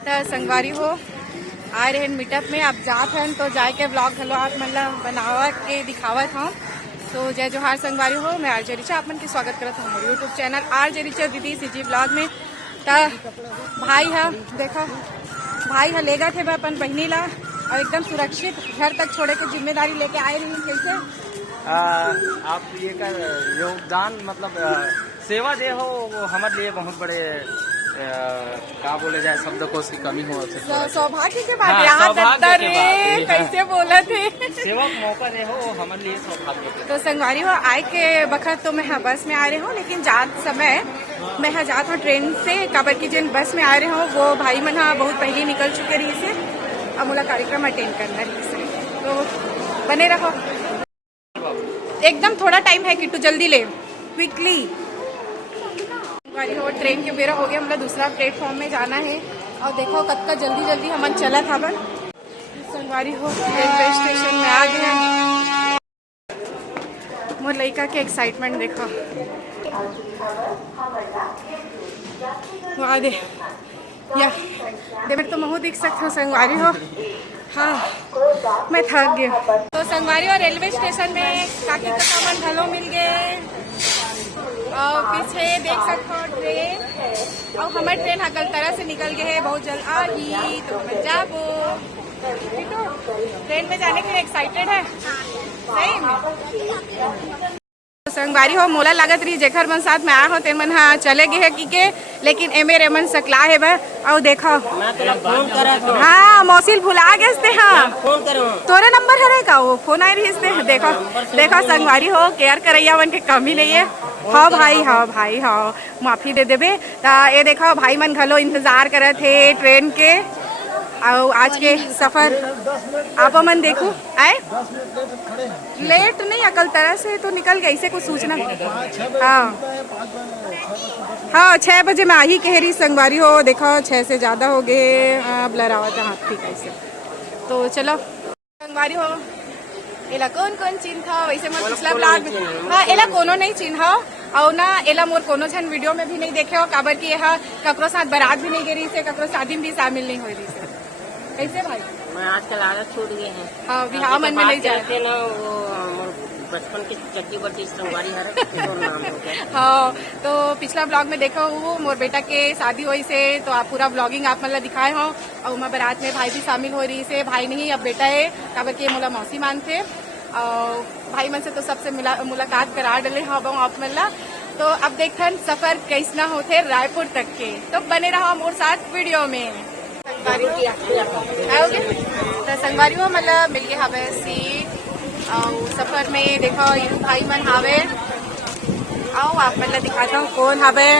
तो संगवारी हो आए रहे मीटअप में आप जात हैं तो जाए के ब्लॉग हलो आप मतलब बनावा के दिखावत हूँ। तो जय जोहार संगवारी हो, मैं आरजे रिचा आप मन के स्वागत करता हूँ यूट्यूब चैनल आरजे रिचा दीदी सीजी ब्लॉग में। तो भाई है देखो, भाई है ले गए थे अपन बहनी ला और एकदम सुरक्षित घर तक छोड़े के जिम्मेदारी लेके आए रही। कैसे आप ये का योगदान मतलब सेवा दे हो वो हमारे लिए बहुत बड़े क्या बोले जाए शब्दकोश की कमी हो। सौभाग्य के बात यहाँ कैसे बोला थे सेवा का मौका दे हो वो हमारे लिए सौभाग्य। तो संगवारी हो आए के वक्त तो मैं बस में आ रही हूँ, लेकिन जात समय मैं जात हूँ ट्रेन से। काबर की जिन बस में आ रहे हूँ वो भाई मन बहुत पहले निकल चुके रही से, अब मुला कार्यक्रम अटेंड करना रही से। तो बने रहो, एकदम थोड़ा टाइम है किट्टू जल्दी ले क्विकली। हो ट्रेन के बेरा हो गया, मतलब दूसरा प्लेटफॉर्म में जाना है और देखो कब का जल्दी जल्दी हमन चला था। बन संगवारी हो रेलवे स्टेशन में आ गए। मोर लड़का के एक्साइटमेंट देखो वहाँ दे या दे मेरे तो महू दिख सकता हूँ संगवारी हो। हाँ मैं थक गया। तो संगवारी और रेलवे स्टेशन में काकी का सामान घलो मिल गए और पीछे देख सकते हो ट्रेन और हमारे ट्रेन हकलतरा से निकल गए है, बहुत जल्द आगी तो मैं जाबो। ट्रेन में जाने के लिए एक्साइटेड है सही में। संगवारी हो मोला लागत रही जेखर मन साथ में आया हो तेन मन हाँ चले गए है की के, लेकिन एमे रेमन सकला है बा और देखो हाँ मौसिल भुला गए थे। हाँ तोरे नंबर है का वो फोन आई रही थे। देखो देखो संगवारी हो केयर करैया मन के कमी नहीं है। हाँ भाई हाँ माफी दे देबे। ये देखो भाई मन घलो इंतजार करे थे ट्रेन के और आज के सफर आप मन देखो आए लेट नहीं अकल तरह से तो निकल गई से कुछ सूचना। हाँ 6 बजे मैं आई कह रही संगवारी हो। देखो 6 से ज़्यादा हो गए ब्लर आवाज। हाँ ठीक है ऐसे तो चलो संगवारी हो एला कौन कौन चिन्ह वैसे मैं पिछला ब्लॉग में हाँ एला कोनो नहीं चिन्ह और ना एला मोर कोनो जन वीडियो में भी नहीं देखे हो काबर की यह ककरो साथ बारात भी नहीं गई से, ककरो शादी में भी शामिल नहीं हो रही से। कैसे भाई मैं आजकल आदत छूट गए हैं। हाँ बिहार मन में नहीं जाते ना वो बचपन की चट्टी बट्टी संगवारी हर नाम हो गया। हाँ तो पिछला ब्लॉग में देखो वो मोर बेटा के शादी हुई से तो आप पूरा ब्लॉगिंग आप मतलब दिखाए हो और उमा बारात में भाई भी शामिल हो रही से। भाई नहीं अब बेटा है काबर के मोला मौसी मान थे और भाई मन से तो सबसे मुलाकात करा डले हाँ आप मिला। तो अब देखन सफर कैसना होते रायपुर तक के, तो बने रहो मोर साथ वीडियो में। संगवारी हो मतलब मिल गए हवे सीट और सफर में देखो यू भाई मन हावे आओ आप मतलब दिखाता हूँ कौन हावे।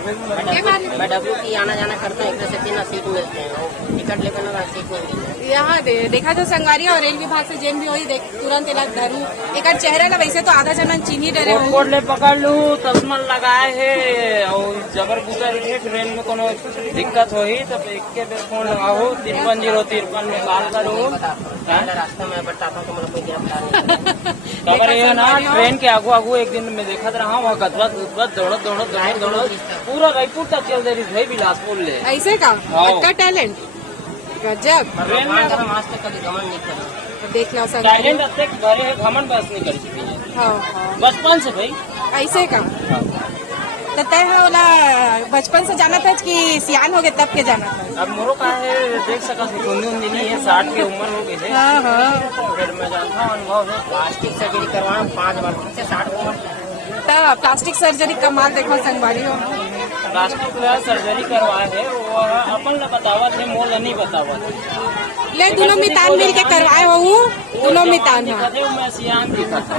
मैं डब्ल्यू की आना जाना करता हूँ, एक से 3 सीट मिलते हैं, टिकट लेकर ना सीट नहीं मिलती। यहाँ देखा जो संगवारी और रेल विभाग से जेन भी हुई देख तुरंत इलाज धरू एक चेहरा ना वैसे तो आधा जनन चीनी डरे कोट ले पकड़ लू चश्मा लगाए है और जबर गुजर है ट्रेन में कोनो दिक्कत हो ही तब एक के फोन लगाओ 5353 में बात करो। रास्ता में बताता हूँ कोई गिरफ्तार खबर ये ना ट्रेन के आगू आगू एक दिन में देखा रहा वहाँ गदवत गुदवत दौड़ो पूरा रायपुर तक चल दे रही बिलासपुर ले ऐसे का का टैलेंट गजब। ट्रेन में आज तक कभी गमन नहीं करी। देख लो सर टैलेंट अब तक भरे है घमन बस नहीं कर चुकी है। हाँ बचपन से भाई ऐसे का तो तय वाला बचपन से जाना था कि सियान हो गए तब के जाना था। अब मोरो का है देख सका नहीं है 60 की उम्र हो गई है। हाँ फिर मैं जानता हूँ अनुभव है। प्लास्टिक सर्जरी करवाना 5 बार से 60 उम्र तब प्लास्टिक सर्जरी कमाल देखो संगवारी हो। प्लास्टिक सर्जरी करवाए है वो अपन ने बतावा थे मोल नहीं बतावा ले दोनों मितान मिल के करवाए हो दोनों मितान। मैं सियान दिखा था।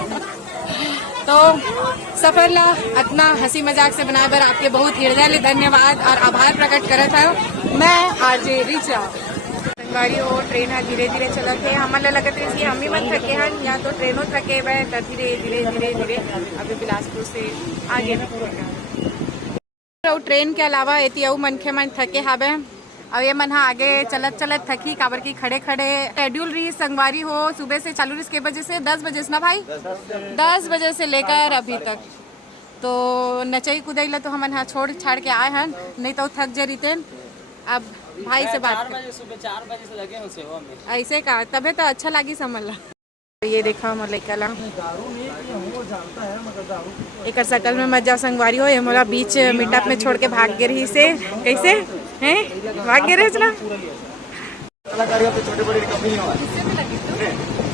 तो सफर ला इतना हंसी मजाक से बनाए बर आपके बहुत हृदय धन्यवाद और आभार प्रकट करत है। मैं आरजे रिचा संगवारी हो ट्रेन है धीरे धीरे चलत है। हमन लगत है कि हम ही मन थके हन या तो ट्रेनों थके हुए तो धीरे धीरे धीरे धीरे अभी बिलासपुर से आगे ट्रेन के अलावा एती अऊ मनखे मन थके हावे और ये मन आगे चलत चलत थकी काबर की खड़े खड़े शेड्यूल रही संगवारी हो सुबह से चालू रही के बजे से 10 बजे से ना भाई 10 बजे से लेकर अभी तक तो नचई कुदैला तो हमन हाँ छोड़ छाड़ के आए हन, नहीं तो थक जरीतेन। अब भाई से बात कर। सुबह 4 बजे से लगे हैं सेवा में। ऐसे का तबे तो अच्छा लगी समझ ला। ये देखा हमर लइका ला एक सकल में मत जाओ संगवारी हो, ये मोला बीच मीटअप में छोड़ के भाग गे रही से। कैसे हैं भाग गे रहे ना।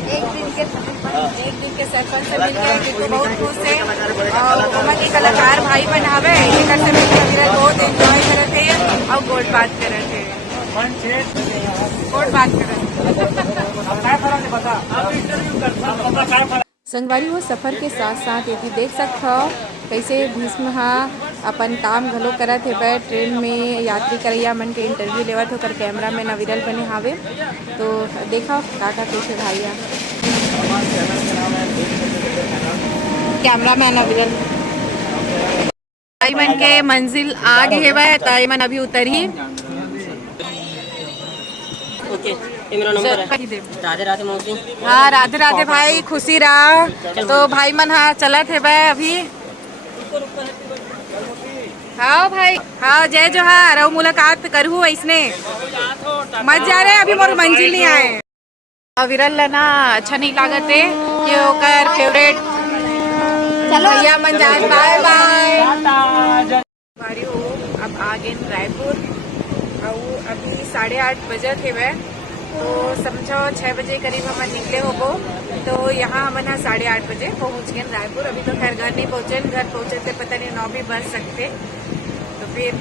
एक दिन के सरपंच से मिल गए कि बहुत खुश है और ओमा के कलाकार भाई बनावे एकर से मिल के बहुत एंजॉय करत है और गोड बात करत है। गोड बात करत संगवारी हो। सफर के साथ साथ यदि देख सकते हो कैसे भीष्म हा अपन काम घलो करत हे बै ट्रेन में यात्री करैया मन के इंटरव्यू लेवत होकर कैमरा में नविरल बने हावे। तो देखा का कैसे भाईया कैमरा मैन नविरल भाई मन के मंजिल आ गए है ताई मन अभी उतरी। ओके ये मेरा नंबर है। राधे राधे मौसी। हाँ राधे राधे भाई, खुशी रहा। तो भाई मन हाँ चलत है भाई अभी। हाँ भाई हाँ जय जोहार और मुलाकात करहू ऐसने मत जा रहे अभी मोर मंजिल नहीं आए। विरल ना अच्छा नहीं लागत है कि ओकर फेवरेट भैया मन जाए। बाय बाय बारी हो। अब आ गए रायपुर और अभी 8:30 बजे थे वह, तो समझो 6 बजे करीब हम निकले होगो। तो यहाँ हमन 8:30 बजे पहुँच गए रायपुर। अभी तो खैर घर नहीं पहुँचे, घर पहुँचे थे पता नहीं 9 भी बज सकते। तो फिर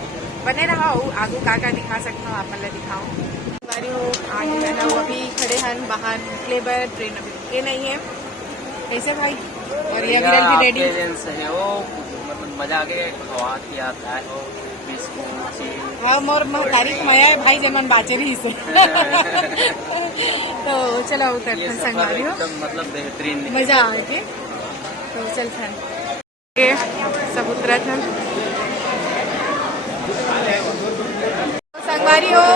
बने रहा आगू का दिखा सकता हूँ, आप दिखाऊँ बारी हो। आगे रहना वो अभी खड़े हन बाहर निकले बर, ट्रेन अभी रुके नहीं है। कैसे भाई और ये विरल भी रेडी है वो मतलब मजा आगे खवा के आता है। हाँ मोर तारीख मया है भाई जमन बाचे रही से। तो चलो उतर संगवारी हो मतलब बेहतरीन मजा आ के। तो चल सब उतरत है संगवारी हो।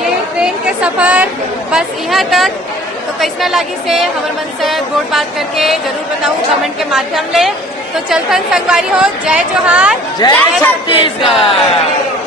ये ट्रेन के सफर बस यहाँ तक। तो कैसा लगी से हमारे मन से गोट बात करके जरूर बताऊँ कमेंट के माध्यम ले। तो चलतन संगवारी हो। जय जोहार, जय छत्तीसगढ़।